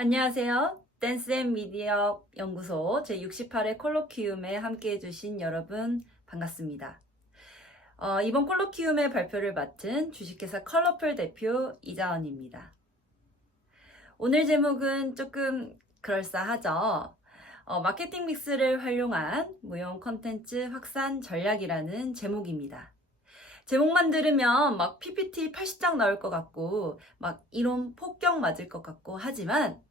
안녕하세요. 댄스앤미디어 연구소 제68회 콜로키움에 함께 해주신 여러분 반갑습니다. 이번 콜로키움의 발표를 맡은 주식회사 컬러풀 대표 이자원입니다. 오늘 제목은 조금 그럴싸하죠. 마케팅 믹스를 활용한 무용 콘텐츠 확산 전략이라는 제목입니다. 제목만 들으면 막 PPT 80장 나올 것 같고 막 이론 폭격 맞을 것 같고 하지만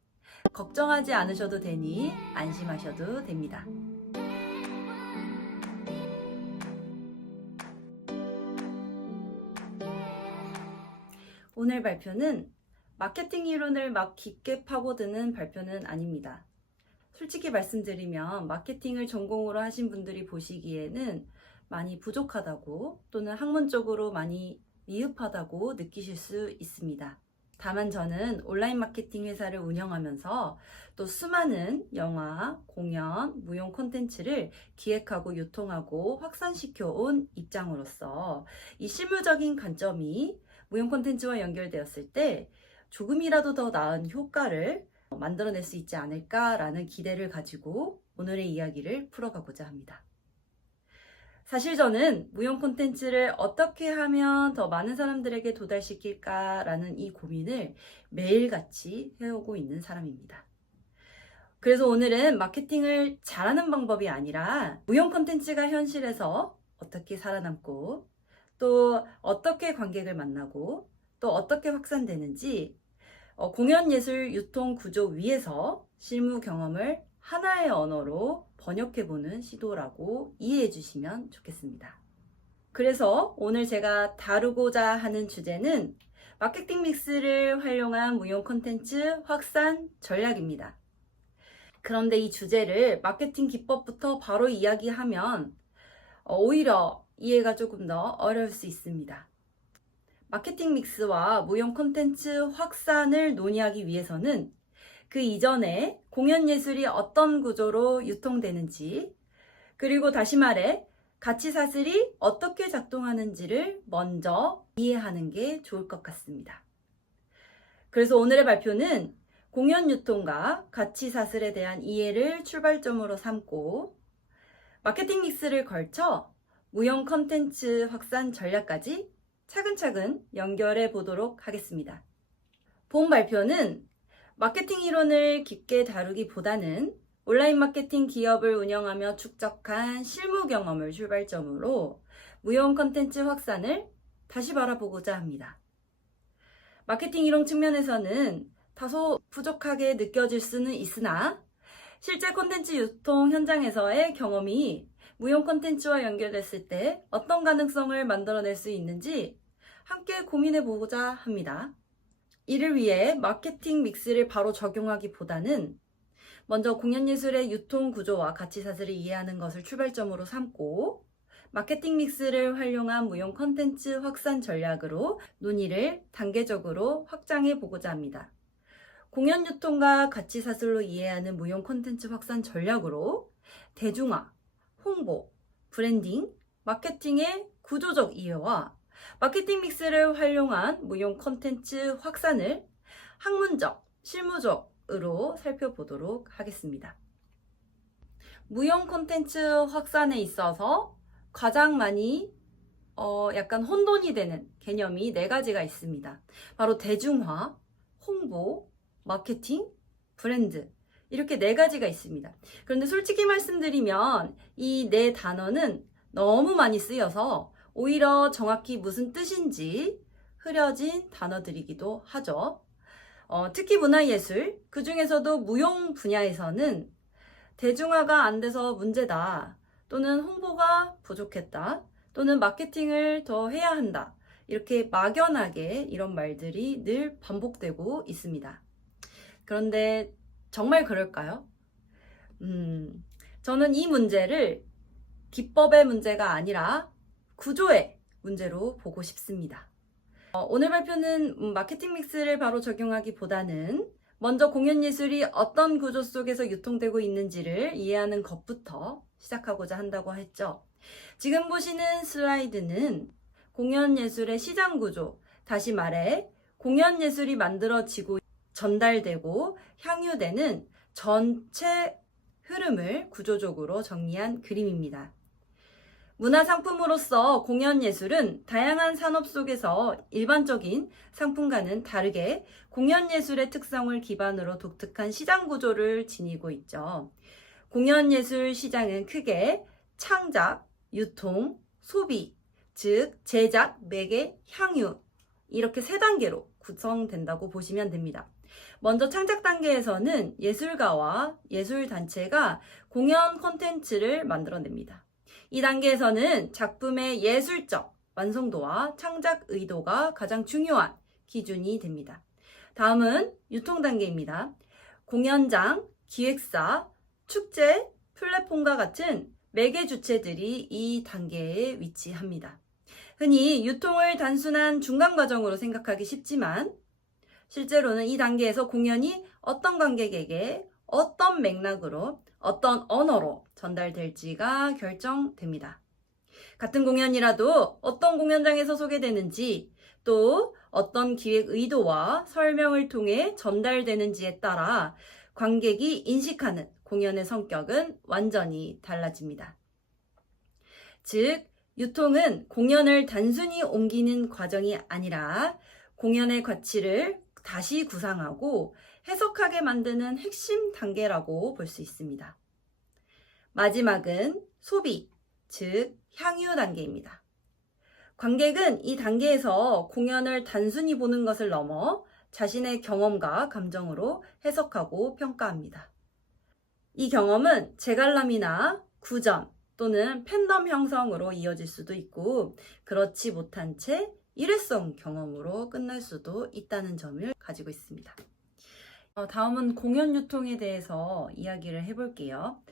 걱정하지 않으셔도 되니 안심하셔도 됩니다. 오늘 발표는 마케팅 이론을 막 깊게 파고드는 발표는 아닙니다. 솔직히 말씀드리면 마케팅을 전공으로 하신 분들이 보시기에는 많이 부족하다고 또는 학문적으로 많이 미흡하다고 느끼실 수 있습니다. 다만 저는 온라인 마케팅 회사를 운영하면서 또 수많은 영화, 공연, 무용 콘텐츠를 기획하고 유통하고 확산시켜 온 입장으로서 이 실무적인 관점이 무용 콘텐츠와 연결되었을 때 조금이라도 더 나은 효과를 만들어낼 수 있지 않을까라는 기대를 가지고 오늘의 이야기를 풀어가고자 합니다. 사실 저는 무용 콘텐츠를 어떻게 하면 더 많은 사람들에게 도달시킬까라는 이 고민을 매일같이 해오고 있는 사람입니다. 그래서 오늘은 마케팅을 잘하는 방법이 아니라 무용 콘텐츠가 현실에서 어떻게 살아남고 또 어떻게 관객을 만나고 또 어떻게 확산되는지 공연 예술 유통 구조 위에서 실무 경험을 하나의 언어로 번역해보는 시도라고 이해해 주시면 좋겠습니다. 그래서 오늘 제가 다루고자 하는 주제는 마케팅 믹스를 활용한 무용 콘텐츠 확산 전략입니다. 그런데 이 주제를 마케팅 기법부터 바로 이야기하면 오히려 이해가 조금 더 어려울 수 있습니다. 마케팅 믹스와 무용 콘텐츠 확산을 논의하기 위해서는 그 이전에 공연 예술이 어떤 구조로 유통되는지, 그리고 다시 말해 가치 사슬이 어떻게 작동하는지를 먼저 이해하는 게 좋을 것 같습니다. 그래서 오늘의 발표는 공연 유통과 가치 사슬에 대한 이해를 출발점으로 삼고 마케팅 믹스를 걸쳐 무용 콘텐츠 확산 전략까지 차근차근 연결해 보도록 하겠습니다. 본 발표는 마케팅 이론을 깊게 다루기보다는 온라인 마케팅 기업을 운영하며 축적한 실무 경험을 출발점으로 무용 콘텐츠 확산을 다시 바라보고자 합니다. 마케팅 이론 측면에서는 다소 부족하게 느껴질 수는 있으나 실제 콘텐츠 유통 현장에서의 경험이 무용 콘텐츠와 연결됐을 때 어떤 가능성을 만들어낼 수 있는지 함께 고민해 보고자 합니다. 이를 위해 마케팅 믹스를 바로 적용하기보다는 먼저 공연예술의 유통 구조와 가치 사슬을 이해하는 것을 출발점으로 삼고 마케팅 믹스를 활용한 무용 콘텐츠 확산 전략으로 논의를 단계적으로 확장해 보고자 합니다. 공연 유통과 가치 사슬로 이해하는 무용 콘텐츠 확산 전략으로 대중화, 홍보, 브랜딩, 마케팅의 구조적 이해와 마케팅 믹스를 활용한 무용 콘텐츠 확산을 학문적, 실무적으로 살펴보도록 하겠습니다. 무용 콘텐츠 확산에 있어서 가장 많이 약간 혼돈이 되는 개념이 4가지가 있습니다. 바로 대중화, 홍보, 마케팅, 브랜드 이렇게 4가지가 있습니다. 그런데 솔직히 말씀드리면 이 4단어는 너무 많이 쓰여서 오히려 정확히 무슨 뜻인지 흐려진 단어들이기도 하죠. 특히 문화예술, 그 중에서도 무용 분야에서는 대중화가 안 돼서 문제다, 또는 홍보가 부족했다, 또는 마케팅을 더 해야 한다, 이렇게 막연하게 이런 말들이 늘 반복되고 있습니다. 그런데 정말 그럴까요? 저는 이 문제를 기법의 문제가 아니라 구조의 문제로 보고 싶습니다. 오늘 발표는 마케팅 믹스를 바로 적용하기보다는 먼저 공연 예술이 어떤 구조 속에서 유통되고 있는지를 이해하는 것부터 시작하고자 한다고 했죠. 지금 보시는 슬라이드는 공연 예술의 시장 구조, 다시 말해 공연 예술이 만들어지고 전달되고 향유되는 전체 흐름을 구조적으로 정리한 그림입니다. 문화상품으로서 공연예술은 다양한 산업 속에서 일반적인 상품과는 다르게 공연예술의 특성을 기반으로 독특한 시장 구조를 지니고 있죠. 공연예술 시장은 크게 창작, 유통, 소비, 즉 제작, 매개, 향유 이렇게 3단계로 구성된다고 보시면 됩니다. 먼저 창작 단계에서는 예술가와 예술단체가 공연 콘텐츠를 만들어냅니다. 이 단계에서는 작품의 예술적 완성도와 창작 의도가 가장 중요한 기준이 됩니다. 다음은 유통 단계입니다. 공연장, 기획사, 축제, 플랫폼과 같은 매개 주체들이 이 단계에 위치합니다. 흔히 유통을 단순한 중간 과정으로 생각하기 쉽지만 실제로는 이 단계에서 공연이 어떤 관객에게 어떤 맥락으로 어떤 언어로 전달될지가 결정됩니다. 같은 공연이라도 어떤 공연장에서 소개되는지 또 어떤 기획 의도와 설명을 통해 전달되는지에 따라 관객이 인식하는 공연의 성격은 완전히 달라집니다. 즉, 유통은 공연을 단순히 옮기는 과정이 아니라 공연의 가치를 다시 구상하고 해석하게 만드는 핵심 단계라고 볼 수 있습니다. 마지막은 소비, 즉 향유 단계입니다. 관객은 이 단계에서 공연을 단순히 보는 것을 넘어 자신의 경험과 감정으로 해석하고 평가합니다. 이 경험은 재관람이나 구전 또는 팬덤 형성으로 이어질 수도 있고 그렇지 못한 채 일회성 경험으로 끝날 수도 있다는 점을 가지고 있습니다. 다음은 공연 유통에 대해서 이야기를 해볼게요.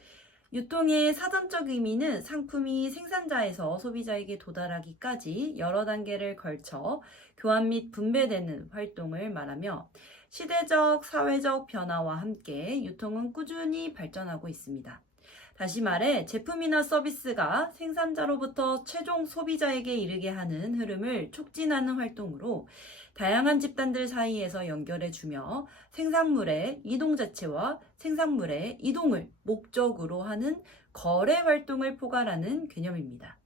유통의 사전적 의미는 상품이 생산자에서 소비자에게 도달하기까지 여러 단계를 걸쳐 교환 및 분배되는 활동을 말하며 시대적, 사회적 변화와 함께 유통은 꾸준히 발전하고 있습니다. 다시 말해 제품이나 서비스가 생산자로부터 최종 소비자에게 이르게 하는 흐름을 촉진하는 활동으로 다양한 집단들 사이에서 연결해주며 생산물의 이동 자체와 생산물의 이동을 목적으로 하는 거래 활동을 포괄하는 개념입니다.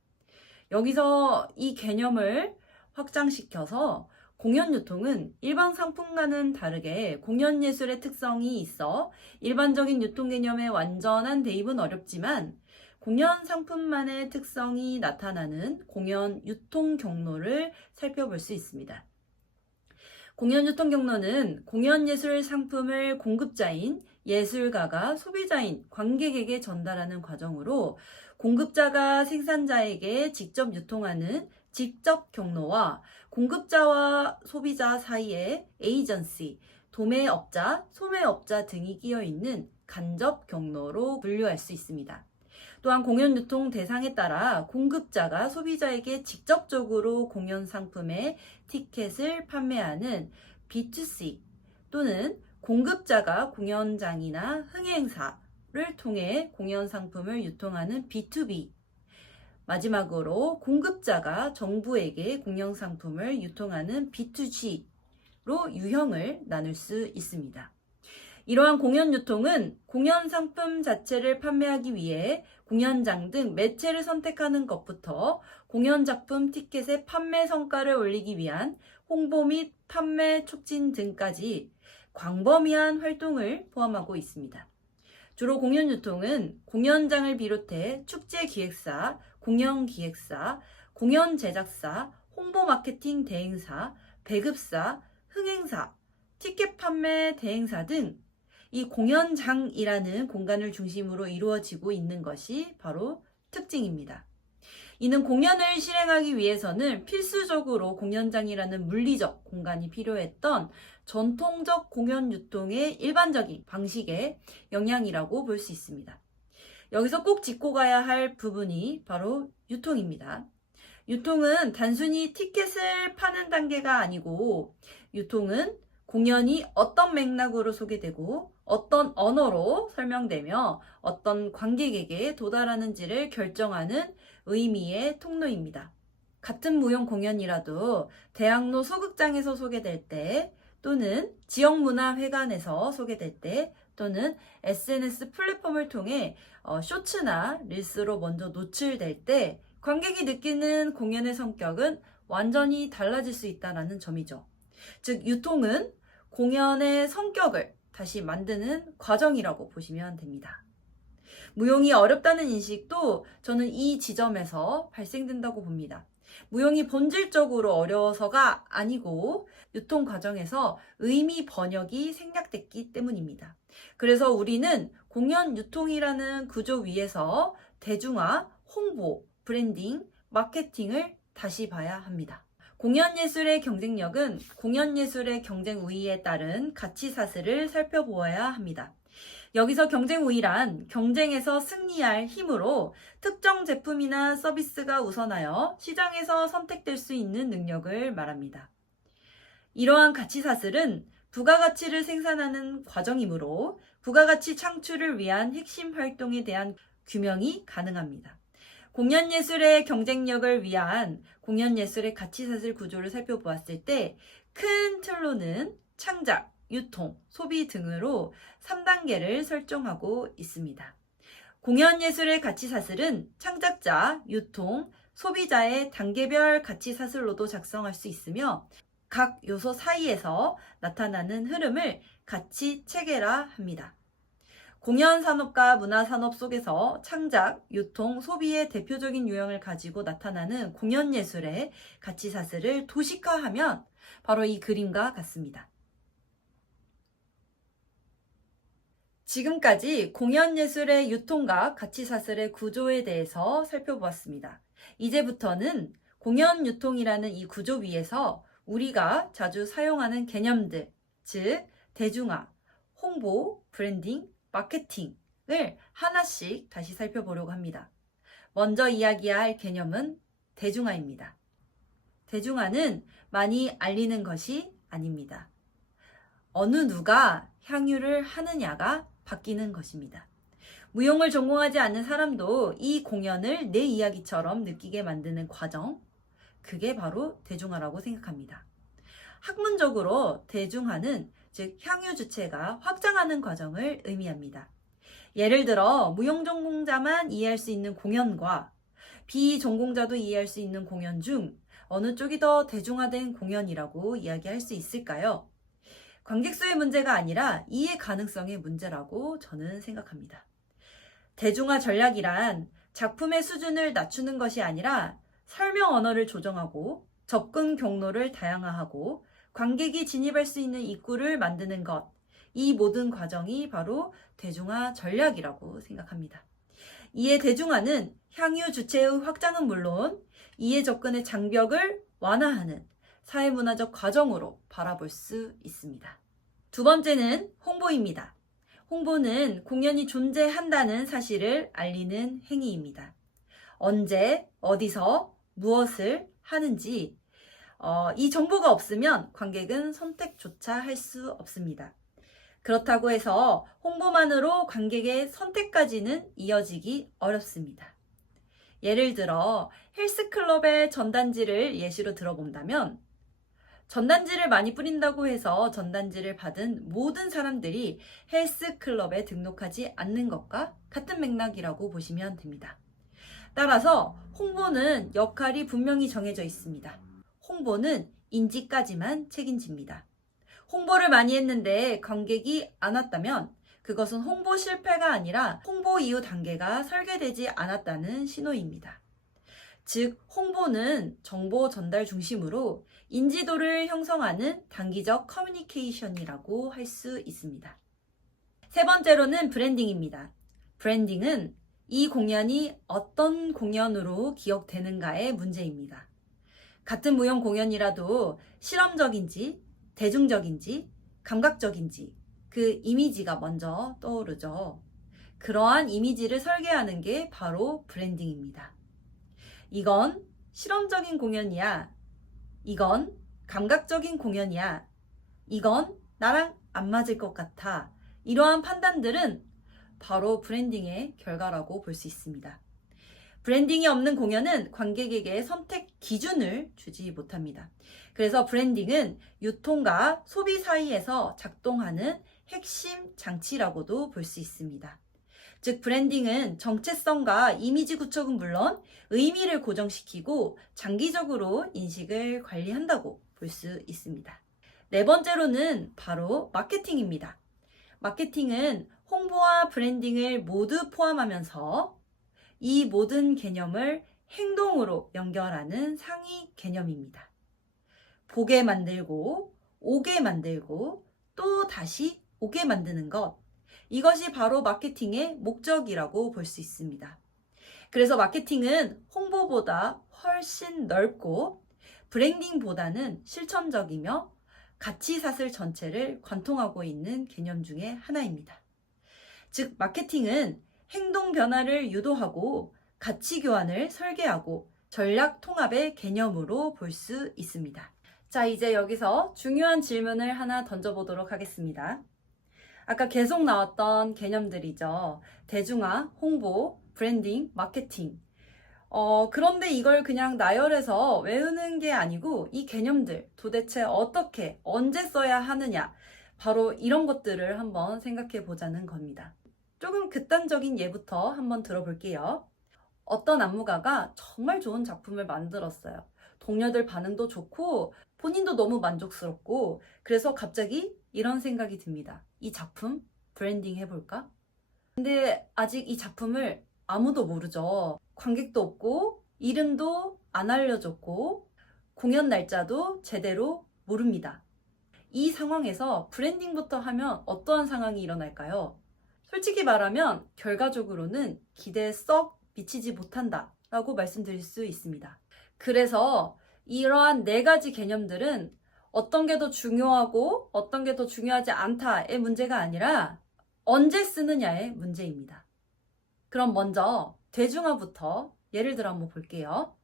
여기서 이 개념을 확장시켜서 공연 유통은 일반 상품과는 다르게 공연 예술의 특성이 있어 일반적인 유통 개념의 완전한 대입은 어렵지만 공연 상품만의 특성이 나타나는 공연 유통 경로를 살펴볼 수 있습니다. 공연 유통 경로는 공연 예술 상품을 공급자인 예술가가 소비자인 관객에게 전달하는 과정으로 공급자가 생산자에게 직접 유통하는 직접 경로와 공급자와 소비자 사이에 에이전시, 도매업자, 소매업자 등이 끼어 있는 간접 경로로 분류할 수 있습니다. 또한 공연 유통 대상에 따라 공급자가 소비자에게 직접적으로 공연 상품의 티켓을 판매하는 B2C 또는 공급자가 공연장이나 흥행사를 통해 공연 상품을 유통하는 B2B 마지막으로 공급자가 정부에게 공연 상품을 유통하는 B2G로 유형을 나눌 수 있습니다. 이러한 공연 유통은 공연 상품 자체를 판매하기 위해 공연장 등 매체를 선택하는 것부터 공연 작품 티켓의 판매 성과를 올리기 위한 홍보 및 판매 촉진 등까지 광범위한 활동을 포함하고 있습니다. 주로 공연 유통은 공연장을 비롯해 축제 기획사, 공연 기획사, 공연 제작사, 홍보 마케팅 대행사, 배급사, 흥행사, 티켓 판매 대행사 등 이 공연장이라는 공간을 중심으로 이루어지고 있는 것이 바로 특징입니다. 이는 공연을 실행하기 위해서는 필수적으로 공연장이라는 물리적 공간이 필요했던 전통적 공연 유통의 일반적인 방식의 영향이라고 볼 수 있습니다. 여기서 꼭 짚고 가야 할 부분이 바로 유통입니다. 유통은 단순히 티켓을 파는 단계가 아니고 유통은 공연이 어떤 맥락으로 소개되고 어떤 언어로 설명되며 어떤 관객에게 도달하는지를 결정하는 의미의 통로입니다. 같은 무용 공연이라도 대학로 소극장에서 소개될 때 또는 지역문화회관에서 소개될 때 또는 SNS 플랫폼을 통해 쇼츠나 릴스로 먼저 노출될 때 관객이 느끼는 공연의 성격은 완전히 달라질 수 있다는 점이죠. 즉, 유통은 공연의 성격을 다시 만드는 과정이라고 보시면 됩니다. 무용이 어렵다는 인식도 저는 이 지점에서 발생된다고 봅니다. 무용이 본질적으로 어려워서가 아니고 유통 과정에서 의미 번역이 생략됐기 때문입니다. 그래서 우리는 공연 유통이라는 구조 위에서 대중화, 홍보, 브랜딩, 마케팅을 다시 봐야 합니다. 공연예술의 경쟁력은 공연예술의 경쟁 우위에 따른 가치 사슬을 살펴보아야 합니다. 여기서 경쟁 우위란 경쟁에서 승리할 힘으로 특정 제품이나 서비스가 우선하여 시장에서 선택될 수 있는 능력을 말합니다. 이러한 가치 사슬은 부가가치를 생산하는 과정이므로 부가가치 창출을 위한 핵심 활동에 대한 규명이 가능합니다. 공연예술의 경쟁력을 위한 공연예술의 가치사슬 구조를 살펴보았을 때 큰 틀로는 창작, 유통, 소비 등으로 3단계를 설정하고 있습니다. 공연예술의 가치사슬은 창작자, 유통, 소비자의 단계별 가치사슬로도 작성할 수 있으며 각 요소 사이에서 나타나는 흐름을 가치 체계라 합니다. 공연산업과 문화산업 속에서 창작, 유통, 소비의 대표적인 유형을 가지고 나타나는 공연예술의 가치사슬을 도식화하면 바로 이 그림과 같습니다. 지금까지 공연예술의 유통과 가치사슬의 구조에 대해서 살펴보았습니다. 이제부터는 공연 유통이라는 이 구조 위에서 우리가 자주 사용하는 개념들, 즉 대중화, 홍보, 브랜딩, 마케팅을 하나씩 다시 살펴보려고 합니다. 먼저 이야기할 개념은 대중화입니다. 대중화는 많이 알리는 것이 아닙니다. 어느 누가 향유를 하느냐가 바뀌는 것입니다. 무용을 전공하지 않는 사람도 이 공연을 내 이야기처럼 느끼게 만드는 과정, 그게 바로 대중화라고 생각합니다. 학문적으로 대중화는 즉 향유 주체가 확장하는 과정을 의미합니다. 예를 들어 무용 전공자만 이해할 수 있는 공연과 비전공자도 이해할 수 있는 공연 중 어느 쪽이 더 대중화된 공연이라고 이야기할 수 있을까요? 관객 수의 문제가 아니라 이해 가능성의 문제라고 저는 생각합니다. 대중화 전략이란 작품의 수준을 낮추는 것이 아니라 설명 언어를 조정하고 접근 경로를 다양화하고 관객이 진입할 수 있는 입구를 만드는 것, 이 모든 과정이 바로 대중화 전략이라고 생각합니다. 이에 대중화는 향유 주체의 확장은 물론 이해 접근의 장벽을 완화하는 사회문화적 과정으로 바라볼 수 있습니다. 두 번째는 홍보입니다. 홍보는 공연이 존재한다는 사실을 알리는 행위입니다. 언제, 어디서, 무엇을 하는지 이 정보가 없으면 관객은 선택조차 할 수 없습니다. 그렇다고 해서 홍보만으로 관객의 선택까지는 이어지기 어렵습니다. 예를 들어 헬스클럽의 전단지를 예시로 들어본다면 전단지를 많이 뿌린다고 해서 전단지를 받은 모든 사람들이 헬스클럽에 등록하지 않는 것과 같은 맥락이라고 보시면 됩니다. 따라서 홍보는 역할이 분명히 정해져 있습니다. 홍보는 인지까지만 책임집니다. 홍보를 많이 했는데 관객이 안 왔다면 그것은 홍보 실패가 아니라 홍보 이후 단계가 설계되지 않았다는 신호입니다. 즉, 홍보는 정보 전달 중심으로 인지도를 형성하는 단기적 커뮤니케이션이라고 할 수 있습니다. 세 번째로는 브랜딩입니다. 브랜딩은 이 공연이 어떤 공연으로 기억되는가의 문제입니다. 같은 무용 공연이라도 실험적인지, 대중적인지, 감각적인지 그 이미지가 먼저 떠오르죠. 그러한 이미지를 설계하는 게 바로 브랜딩입니다. 이건 실험적인 공연이야. 이건 감각적인 공연이야. 이건 나랑 안 맞을 것 같아. 이러한 판단들은 바로 브랜딩의 결과라고 볼 수 있습니다. 브랜딩이 없는 공연은 관객에게 선택 기준을 주지 못합니다. 그래서 브랜딩은 유통과 소비 사이에서 작동하는 핵심 장치라고도 볼 수 있습니다. 즉 브랜딩은 정체성과 이미지 구축은 물론 의미를 고정시키고 장기적으로 인식을 관리한다고 볼 수 있습니다. 네 번째로는 바로 마케팅입니다. 마케팅은 홍보와 브랜딩을 모두 포함하면서 이 모든 개념을 행동으로 연결하는 상위 개념입니다. 보게 만들고, 오게 만들고, 또 다시 오게 만드는 것. 이것이 바로 마케팅의 목적이라고 볼 수 있습니다. 그래서 마케팅은 홍보보다 훨씬 넓고 브랜딩보다는 실천적이며 가치사슬 전체를 관통하고 있는 개념 중에 하나입니다. 즉, 마케팅은 행동 변화를 유도하고 가치 교환을 설계하고 전략 통합의 개념으로 볼 수 있습니다. 자, 이제 여기서 중요한 질문을 하나 던져보도록 하겠습니다. 아까 계속 나왔던 개념들이죠. 대중화, 홍보, 브랜딩, 마케팅. 그런데 이걸 그냥 나열해서 외우는 게 아니고 이 개념들 도대체 어떻게, 언제 써야 하느냐. 바로 이런 것들을 한번 생각해 보자는 겁니다. 조금 극단적인 예부터 한번 들어볼게요. 어떤 안무가가 정말 좋은 작품을 만들었어요. 동료들 반응도 좋고 본인도 너무 만족스럽고 그래서 갑자기 이런 생각이 듭니다. 이 작품 브랜딩 해볼까? 근데 아직 이 작품을 아무도 모르죠. 관객도 없고 이름도 안 알려졌고 공연 날짜도 제대로 모릅니다. 이 상황에서 브랜딩부터 하면 어떠한 상황이 일어날까요? 솔직히 말하면 결과적으로는 기대에 썩 미치지 못한다 라고 말씀드릴 수 있습니다. 그래서 이러한 네 가지 개념들은 어떤 게 더 중요하고 어떤 게 더 중요하지 않다의 문제가 아니라 언제 쓰느냐의 문제입니다. 그럼 먼저 대중화부터 예를 들어 한번 볼게요.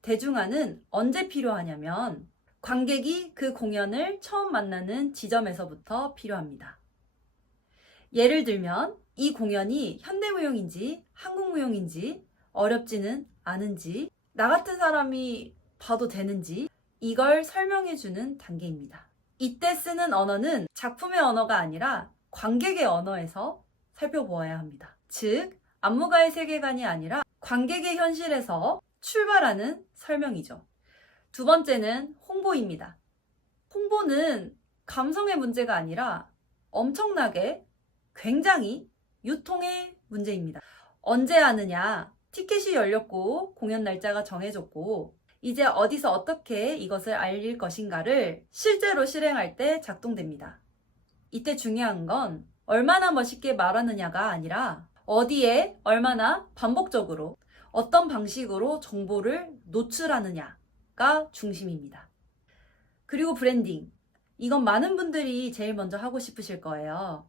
대중화는 언제 필요하냐면 관객이 그 공연을 처음 만나는 지점에서부터 필요합니다. 예를 들면 이 공연이 현대무용인지 한국무용인지 어렵지는 않은지 나 같은 사람이 봐도 되는지 이걸 설명해주는 단계입니다. 이때 쓰는 언어는 작품의 언어가 아니라 관객의 언어에서 살펴보아야 합니다. 즉 안무가의 세계관이 아니라 관객의 현실에서 출발하는 설명이죠. 두 번째는 홍보입니다. 홍보는 감성의 문제가 아니라 엄청나게 굉장히 유통의 문제입니다. 언제 하느냐? 티켓이 열렸고 공연 날짜가 정해졌고 이제 어디서 어떻게 이것을 알릴 것인가를 실제로 실행할 때 작동됩니다. 이때 중요한 건 얼마나 멋있게 말하느냐가 아니라 어디에 얼마나 반복적으로 어떤 방식으로 정보를 노출하느냐가 중심입니다. 그리고 브랜딩. 이건 많은 분들이 제일 먼저 하고 싶으실 거예요.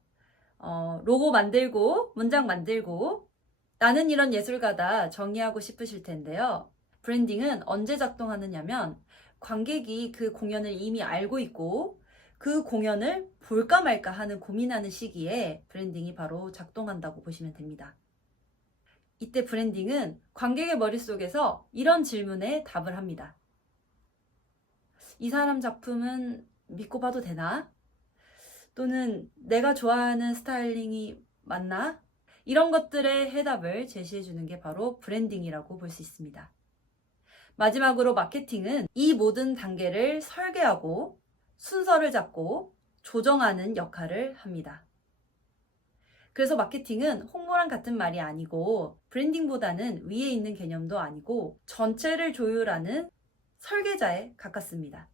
로고 만들고 문장 만들고 나는 이런 예술가다 정의하고 싶으실 텐데요. 브랜딩은 언제 작동하느냐면 관객이 그 공연을 이미 알고 있고 그 공연을 볼까 말까 하는 고민하는 시기에 브랜딩이 바로 작동한다고 보시면 됩니다. 이때 브랜딩은 관객의 머릿속에서 이런 질문에 답을 합니다. 이 사람 작품은 믿고 봐도 되나? 또는 내가 좋아하는 스타일링이 맞나? 이런 것들의 해답을 제시해 주는 게 바로 브랜딩이라고 볼 수 있습니다. 마지막으로 마케팅은 이 모든 단계를 설계하고 순서를 잡고 조정하는 역할을 합니다. 그래서 마케팅은 홍보랑 같은 말이 아니고 브랜딩보다는 위에 있는 개념도 아니고 전체를 조율하는 설계자에 가깝습니다.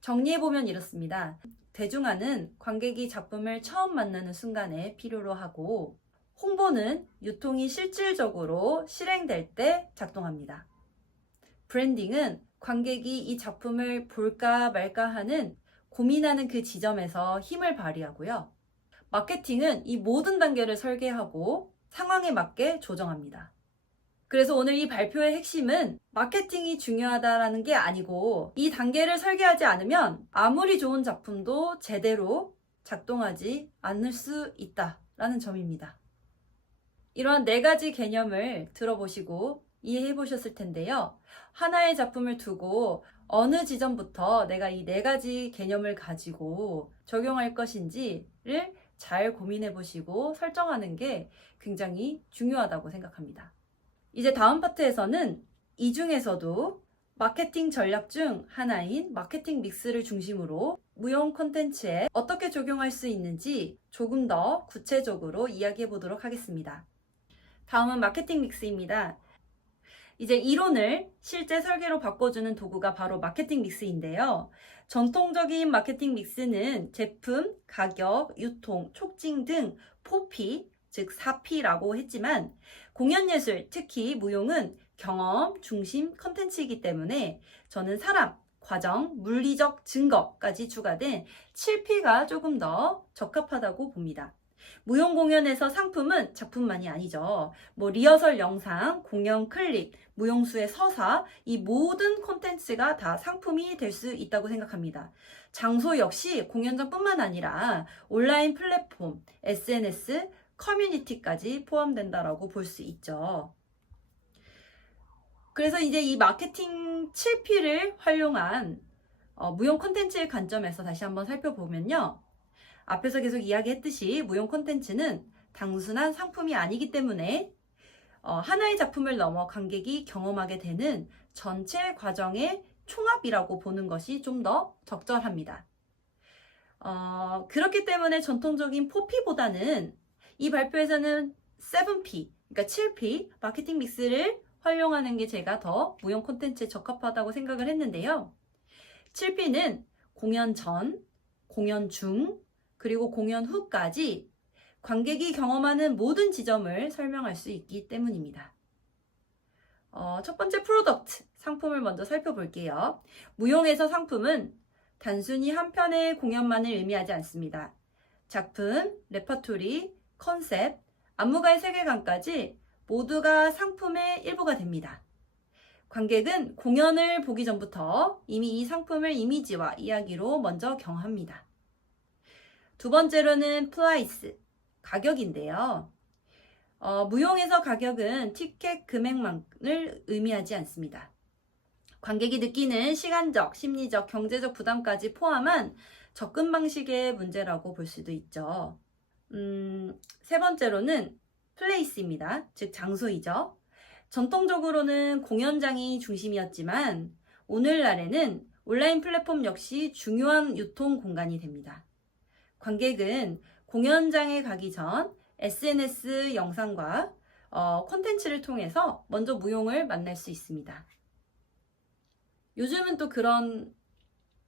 정리해보면 이렇습니다. 대중화는 관객이 작품을 처음 만나는 순간에 필요로 하고 홍보는 유통이 실질적으로 실행될 때 작동합니다. 브랜딩은 관객이 이 작품을 볼까 말까 하는 고민하는 그 지점에서 힘을 발휘하고요. 마케팅은 이 모든 단계를 설계하고 상황에 맞게 조정합니다. 그래서 오늘 이 발표의 핵심은 마케팅이 중요하다라는 게 아니고 이 단계를 설계하지 않으면 아무리 좋은 작품도 제대로 작동하지 않을 수 있다라는 점입니다. 이러한 네 가지 개념을 들어보시고 이해해 보셨을 텐데요. 하나의 작품을 두고 어느 지점부터 내가 이 네 가지 개념을 가지고 적용할 것인지를 잘 고민해 보시고 설정하는 게 굉장히 중요하다고 생각합니다. 이제 다음 파트에서는 이 중에서도 마케팅 전략 중 하나인 마케팅 믹스를 중심으로 무용 콘텐츠에 어떻게 적용할 수 있는지 조금 더 구체적으로 이야기해 보도록 하겠습니다. 다음은 마케팅 믹스입니다. 이제 이론을 실제 설계로 바꿔주는 도구가 바로 마케팅 믹스인데요. 전통적인 마케팅 믹스는 제품, 가격, 유통, 촉진 등 4P, 즉 4P라고 했지만 공연예술, 특히 무용은 경험 중심 컨텐츠이기 때문에 저는 사람, 과정, 물리적 증거까지 추가된 7P가 조금 더 적합하다고 봅니다. 무용 공연에서 상품은 작품만이 아니죠. 리허설 영상, 공연 클립, 무용수의 서사, 이 모든 콘텐츠가 다 상품이 될 수 있다고 생각합니다. 장소 역시 공연장뿐만 아니라 온라인 플랫폼, SNS, 커뮤니티까지 포함된다라고 볼 수 있죠. 그래서 이제 이 마케팅 7P를 활용한 무용 콘텐츠의 관점에서 다시 한번 살펴보면요. 앞에서 계속 이야기했듯이 무용 콘텐츠는 단순한 상품이 아니기 때문에 하나의 작품을 넘어 관객이 경험하게 되는 전체 과정의 총합이라고 보는 것이 좀 더 적절합니다. 그렇기 때문에 전통적인 4P보다는 이 발표에서는 7P, 그러니까 7P 마케팅 믹스를 활용하는 게 제가 더 무용 콘텐츠에 적합하다고 생각을 했는데요. 7P는 공연 전, 공연 중, 그리고 공연 후까지 관객이 경험하는 모든 지점을 설명할 수 있기 때문입니다. 첫 번째 프로덕트, 상품을 먼저 살펴볼게요. 무용에서 상품은 단순히 한 편의 공연만을 의미하지 않습니다. 작품, 레퍼토리, 컨셉, 안무가의 세계관까지 모두가 상품의 일부가 됩니다. 관객은 공연을 보기 전부터 이미 이 상품을 이미지와 이야기로 먼저 경험합니다. 두 번째로는 프라이스, 가격인데요. 무용에서 가격은 티켓 금액만을 의미하지 않습니다. 관객이 느끼는 시간적, 심리적, 경제적 부담까지 포함한 접근 방식의 문제라고 볼 수도 있죠. 세 번째로는 플레이스입니다. 즉 장소이죠. 전통적으로는 공연장이 중심이었지만 오늘날에는 온라인 플랫폼 역시 중요한 유통 공간이 됩니다. 관객은 공연장에 가기 전 SNS 영상과 콘텐츠를 통해서 먼저 무용을 만날 수 있습니다. 요즘은 또 그런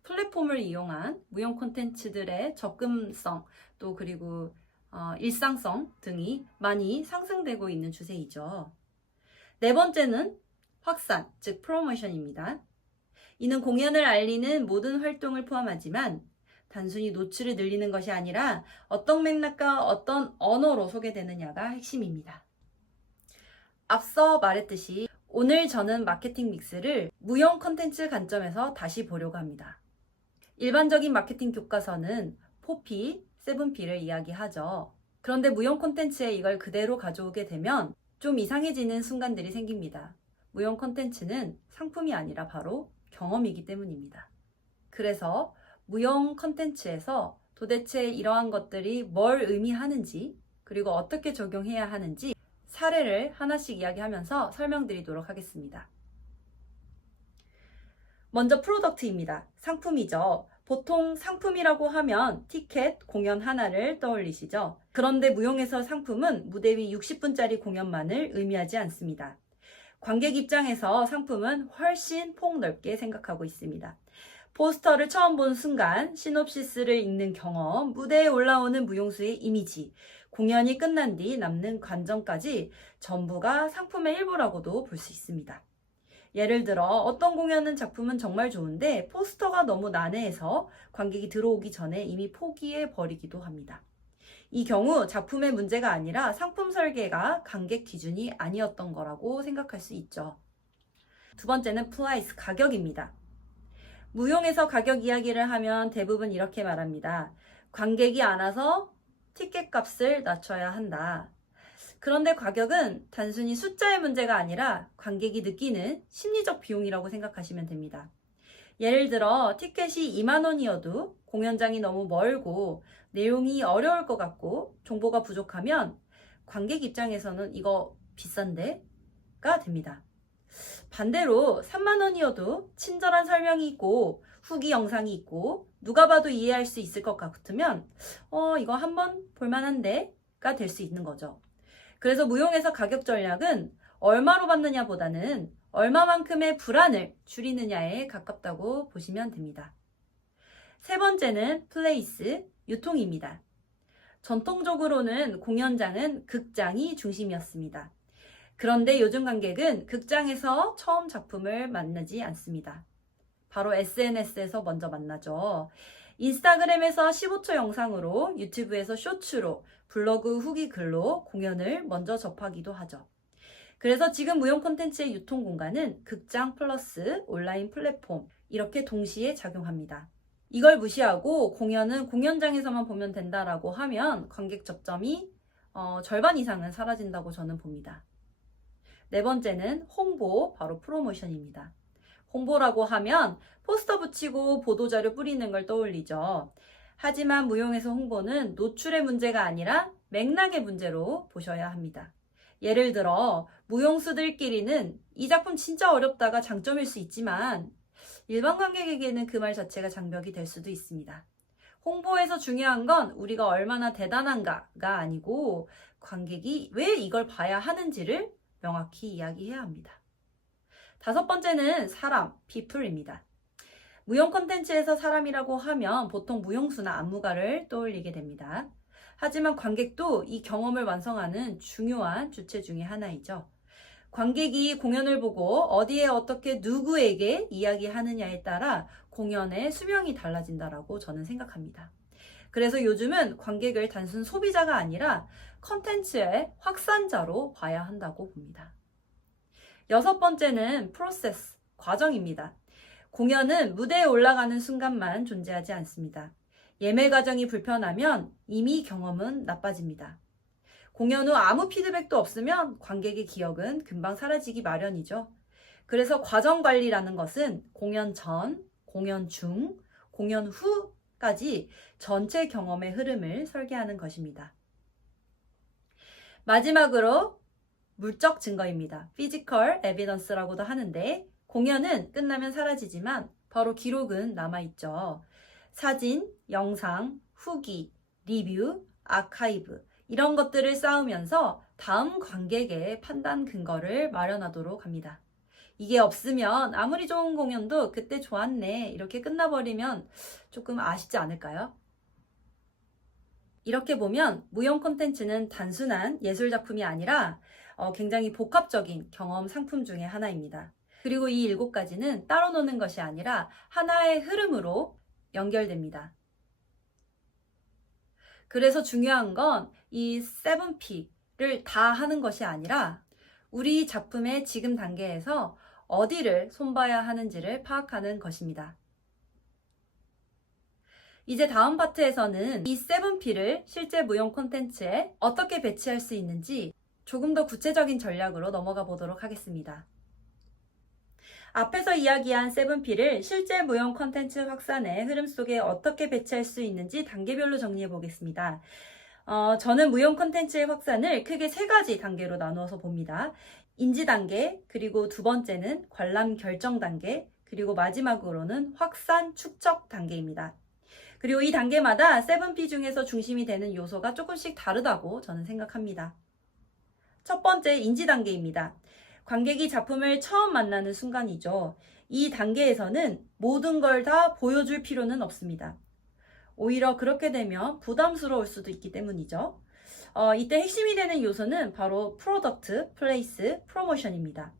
플랫폼을 이용한 무용 콘텐츠들의 접근성 또 그리고 일상성 등이 많이 상승되고 있는 추세이죠. 네 번째는 확산, 즉 프로모션입니다. 이는 공연을 알리는 모든 활동을 포함하지만 단순히 노출을 늘리는 것이 아니라 어떤 맥락과 어떤 언어로 소개되느냐가 핵심입니다. 앞서 말했듯이 오늘 저는 마케팅 믹스를 무용 콘텐츠 관점에서 다시 보려고 합니다. 일반적인 마케팅 교과서는 4P, 7P를 이야기하죠. 그런데 무용 콘텐츠에 이걸 그대로 가져오게 되면 좀 이상해지는 순간들이 생깁니다. 무용 콘텐츠는 상품이 아니라 바로 경험이기 때문입니다. 그래서 무용 콘텐츠에서 도대체 이러한 것들이 뭘 의미하는지 그리고 어떻게 적용해야 하는지 사례를 하나씩 이야기하면서 설명드리도록 하겠습니다. 먼저 프로덕트입니다. 상품이죠. 보통 상품이라고 하면 티켓, 공연 하나를 떠올리시죠. 그런데 무용에서 상품은 무대 위 60분짜리 공연만을 의미하지 않습니다. 관객 입장에서 상품은 훨씬 폭넓게 생각하고 있습니다. 포스터를 처음 본 순간 시놉시스를 읽는 경험, 무대에 올라오는 무용수의 이미지, 공연이 끝난 뒤 남는 관점까지 전부가 상품의 일부라고도 볼 수 있습니다. 예를 들어 어떤 공연은 작품은 정말 좋은데 포스터가 너무 난해해서 관객이 들어오기 전에 이미 포기해 버리기도 합니다. 이 경우 작품의 문제가 아니라 상품 설계가 관객 기준이 아니었던 거라고 생각할 수 있죠. 두 번째는 프라이스, 가격입니다. 무용에서 가격 이야기를 하면 대부분 이렇게 말합니다. 관객이 안 와서 티켓 값을 낮춰야 한다. 그런데 가격은 단순히 숫자의 문제가 아니라 관객이 느끼는 심리적 비용이라고 생각하시면 됩니다. 예를 들어 티켓이 2만 원이어도 공연장이 너무 멀고 내용이 어려울 것 같고 정보가 부족하면 관객 입장에서는 이거 비싼데가 됩니다. 반대로 3만 원이어도 친절한 설명이 있고 후기 영상이 있고 누가 봐도 이해할 수 있을 것 같으면 이거 한번 볼만한데가 될 수 있는 거죠. 그래서 무용에서 가격 전략은 얼마로 받느냐 보다는 얼마만큼의 불안을 줄이느냐에 가깝다고 보시면 됩니다. 세 번째는 플레이스, 유통입니다. 전통적으로는 공연장은 극장이 중심이었습니다. 그런데 요즘 관객은 극장에서 처음 작품을 만나지 않습니다. 바로 SNS에서 먼저 만나죠. 인스타그램에서 15초 영상으로, 유튜브에서 쇼츠로, 블로그 후기 글로 공연을 먼저 접하기도 하죠. 그래서 지금 무용 콘텐츠의 유통 공간은 극장 플러스 온라인 플랫폼 이렇게 동시에 작용합니다. 이걸 무시하고 공연은 공연장에서만 보면 된다라고 하면 관객 접점이 절반 이상은 사라진다고 저는 봅니다. 네 번째는 홍보, 바로 프로모션입니다. 홍보라고 하면 포스터 붙이고 보도자료 뿌리는 걸 떠올리죠. 하지만 무용에서 홍보는 노출의 문제가 아니라 맥락의 문제로 보셔야 합니다. 예를 들어 무용수들끼리는 이 작품 진짜 어렵다가 장점일 수 있지만 일반 관객에게는 그 말 자체가 장벽이 될 수도 있습니다. 홍보에서 중요한 건 우리가 얼마나 대단한가가 아니고 관객이 왜 이걸 봐야 하는지를 명확히 이야기해야 합니다. 다섯 번째는 사람, people입니다. 무용 콘텐츠에서 사람이라고 하면 보통 무용수나 안무가를 떠올리게 됩니다. 하지만 관객도 이 경험을 완성하는 중요한 주체 중에 하나이죠. 관객이 공연을 보고 어디에 어떻게 누구에게 이야기하느냐에 따라 공연의 수명이 달라진다라고 저는 생각합니다. 그래서 요즘은 관객을 단순 소비자가 아니라 콘텐츠의 확산자로 봐야 한다고 봅니다. 여섯 번째는 프로세스, 과정입니다. 공연은 무대에 올라가는 순간만 존재하지 않습니다. 예매 과정이 불편하면 이미 경험은 나빠집니다. 공연 후 아무 피드백도 없으면 관객의 기억은 금방 사라지기 마련이죠. 그래서 과정 관리라는 것은 공연 전, 공연 중, 공연 후까지 전체 경험의 흐름을 설계하는 것입니다. 마지막으로 물적 증거입니다. 피지컬 에비던스라고도 하는데 공연은 끝나면 사라지지만 바로 기록은 남아있죠. 사진, 영상, 후기, 리뷰, 아카이브 이런 것들을 쌓으면서 다음 관객의 판단 근거를 마련하도록 합니다. 이게 없으면 아무리 좋은 공연도 그때 좋았네 이렇게 끝나버리면 조금 아쉽지 않을까요? 이렇게 보면 무용 콘텐츠는 단순한 예술 작품이 아니라 굉장히 복합적인 경험 상품 중에 하나입니다. 그리고 이 7가지는 따로 노는 것이 아니라 하나의 흐름으로 연결됩니다. 그래서 중요한 건 이 7P를 다 하는 것이 아니라 우리 작품의 지금 단계에서 어디를 손봐야 하는지를 파악하는 것입니다. 이제 다음 파트에서는 이 7P를 실제 무용 콘텐츠에 어떻게 배치할 수 있는지 조금 더 구체적인 전략으로 넘어가 보도록 하겠습니다. 앞에서 이야기한 7P를 실제 무용 콘텐츠 확산의 흐름 속에 어떻게 배치할 수 있는지 단계별로 정리해 보겠습니다. 저는 무용 콘텐츠의 확산을 크게 3가지 단계로 나누어서 봅니다. 인지 단계, 그리고 두 번째는 관람 결정 단계, 그리고 마지막으로는 확산 축적 단계입니다. 그리고 이 단계마다 7P 중에서 중심이 되는 요소가 조금씩 다르다고 저는 생각합니다. 첫 번째 인지 단계입니다. 관객이 작품을 처음 만나는 순간이죠. 이 단계에서는 모든 걸 다 보여줄 필요는 없습니다. 오히려 그렇게 되면 부담스러울 수도 있기 때문이죠. 이때 핵심이 되는 요소는 바로 프로덕트, 플레이스, 프로모션입니다.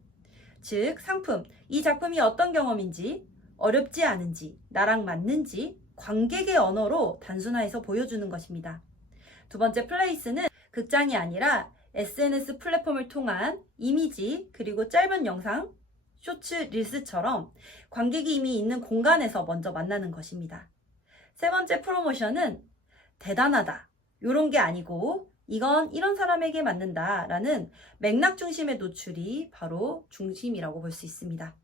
즉, 상품, 이 작품이 어떤 경험인지, 어렵지 않은지, 나랑 맞는지 관객의 언어로 단순화해서 보여주는 것입니다. 두 번째 플레이스는 극장이 아니라 SNS 플랫폼을 통한 이미지 그리고 짧은 영상, 쇼츠, 릴스처럼 관객이 이미 있는 공간에서 먼저 만나는 것입니다. 세 번째 프로모션은 대단하다 이런 게 아니고 이건 이런 사람에게 맞는다 라는 맥락 중심의 노출이 바로 중심이라고 볼 수 있습니다.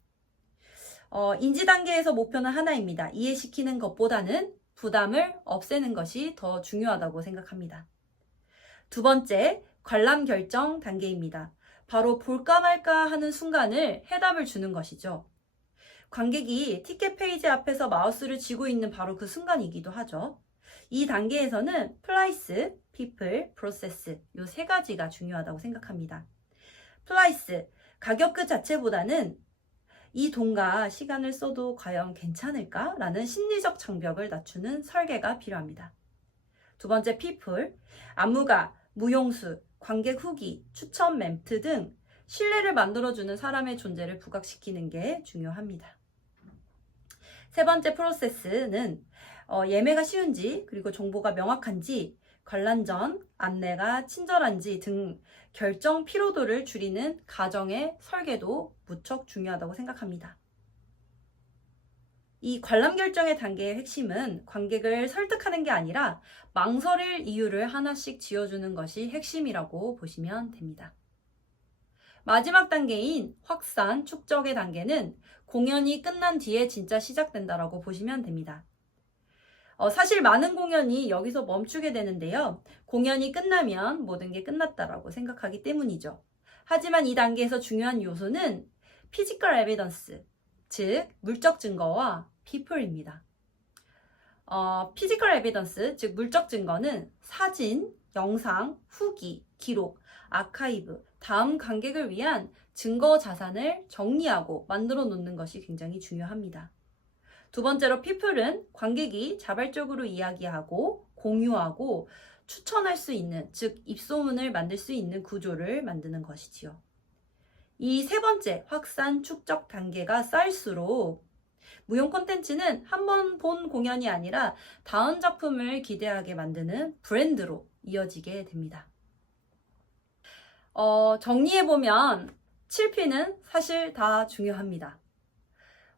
인지 단계에서 목표는 하나입니다. 이해시키는 것보다는 부담을 없애는 것이 더 중요하다고 생각합니다. 두 번째, 관람 결정 단계입니다. 바로 볼까 말까 하는 순간을 해답을 주는 것이죠. 관객이 티켓 페이지 앞에서 마우스를 쥐고 있는 바로 그 순간이기도 하죠. 이 단계에서는 플라이스, 피플, 프로세스 이 세 가지가 중요하다고 생각합니다. 플라이스, 가격 그 자체보다는 이 돈과 시간을 써도 과연 괜찮을까? 라는 심리적 장벽을 낮추는 설계가 필요합니다. 두 번째 피플, 안무가, 무용수, 관객 후기, 추천 멘트 등 신뢰를 만들어주는 사람의 존재를 부각시키는 게 중요합니다. 세 번째 프로세스는 예매가 쉬운지 그리고 정보가 명확한지 관람 전 안내가 친절한지 등 결정 피로도를 줄이는 가정의 설계도 무척 중요하다고 생각합니다. 이 관람 결정의 단계의 핵심은 관객을 설득하는 게 아니라 망설일 이유를 하나씩 지어주는 것이 핵심이라고 보시면 됩니다. 마지막 단계인 확산, 축적의 단계는 공연이 끝난 뒤에 진짜 시작된다라고 보시면 됩니다. 사실 많은 공연이 여기서 멈추게 되는데요. 공연이 끝나면 모든 게 끝났다라고 생각하기 때문이죠. 하지만 이 단계에서 중요한 요소는 피지컬 에비던스, 즉 물적 증거와 people입니다. 피지컬 에비던스, 즉 물적 증거는 사진, 영상, 후기, 기록, 아카이브, 다음 관객을 위한 증거 자산을 정리하고 만들어 놓는 것이 굉장히 중요합니다. 두 번째로 people은 관객이 자발적으로 이야기하고 공유하고 추천할 수 있는, 즉 입소문을 만들 수 있는 구조를 만드는 것이지요. 이 세 번째 확산 축적 단계가 쌓일수록 무용 콘텐츠는 한 번 본 공연이 아니라 다음 작품을 기대하게 만드는 브랜드로 이어지게 됩니다. 정리해보면 7P는 사실 다 중요합니다.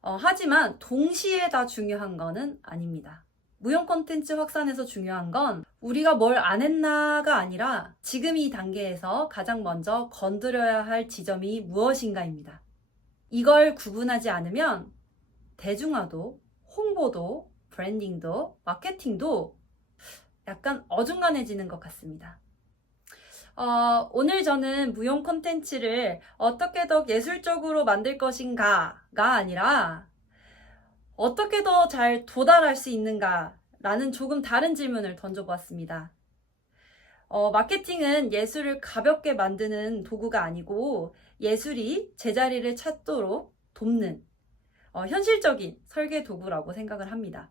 하지만 동시에 다 중요한 거는 아닙니다. 무용 콘텐츠 확산에서 중요한 건 우리가 뭘 안 했나가 아니라 지금 이 단계에서 가장 먼저 건드려야 할 지점이 무엇인가입니다. 이걸 구분하지 않으면 대중화도, 홍보도, 브랜딩도, 마케팅도 약간 어중간해지는 것 같습니다. 오늘 저는 무용 콘텐츠를 어떻게 더 예술적으로 만들 것인가가 아니라 어떻게 더 잘 도달할 수 있는가 라는 조금 다른 질문을 던져보았습니다. 마케팅은 예술을 가볍게 만드는 도구가 아니고 예술이 제자리를 찾도록 돕는 현실적인 설계 도구라고 생각을 합니다.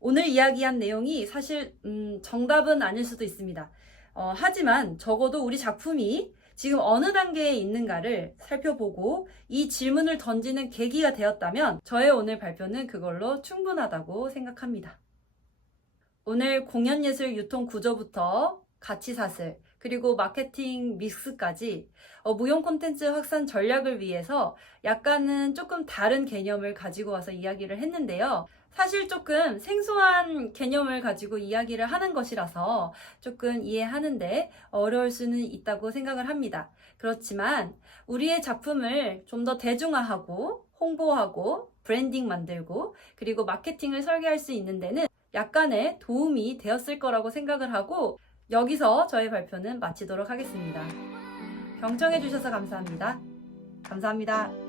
오늘 이야기한 내용이 사실 정답은 아닐 수도 있습니다. 하지만 적어도 우리 작품이 지금 어느 단계에 있는가를 살펴보고 이 질문을 던지는 계기가 되었다면 저의 오늘 발표는 그걸로 충분하다고 생각합니다. 오늘 공연예술 유통 구조부터 가치사슬 그리고 마케팅 믹스까지 무용 콘텐츠 확산 전략을 위해서 약간은 조금 다른 개념을 가지고 와서 이야기를 했는데요. 사실 조금 생소한 개념을 가지고 이야기를 하는 것이라서 조금 이해하는데 어려울 수는 있다고 생각을 합니다. 그렇지만 우리의 작품을 좀 더 대중화하고 홍보하고 브랜딩 만들고 그리고 마케팅을 설계할 수 있는 데는 약간의 도움이 되었을 거라고 생각을 하고 여기서 저의 발표는 마치도록 하겠습니다. 경청해 주셔서 감사합니다. 감사합니다.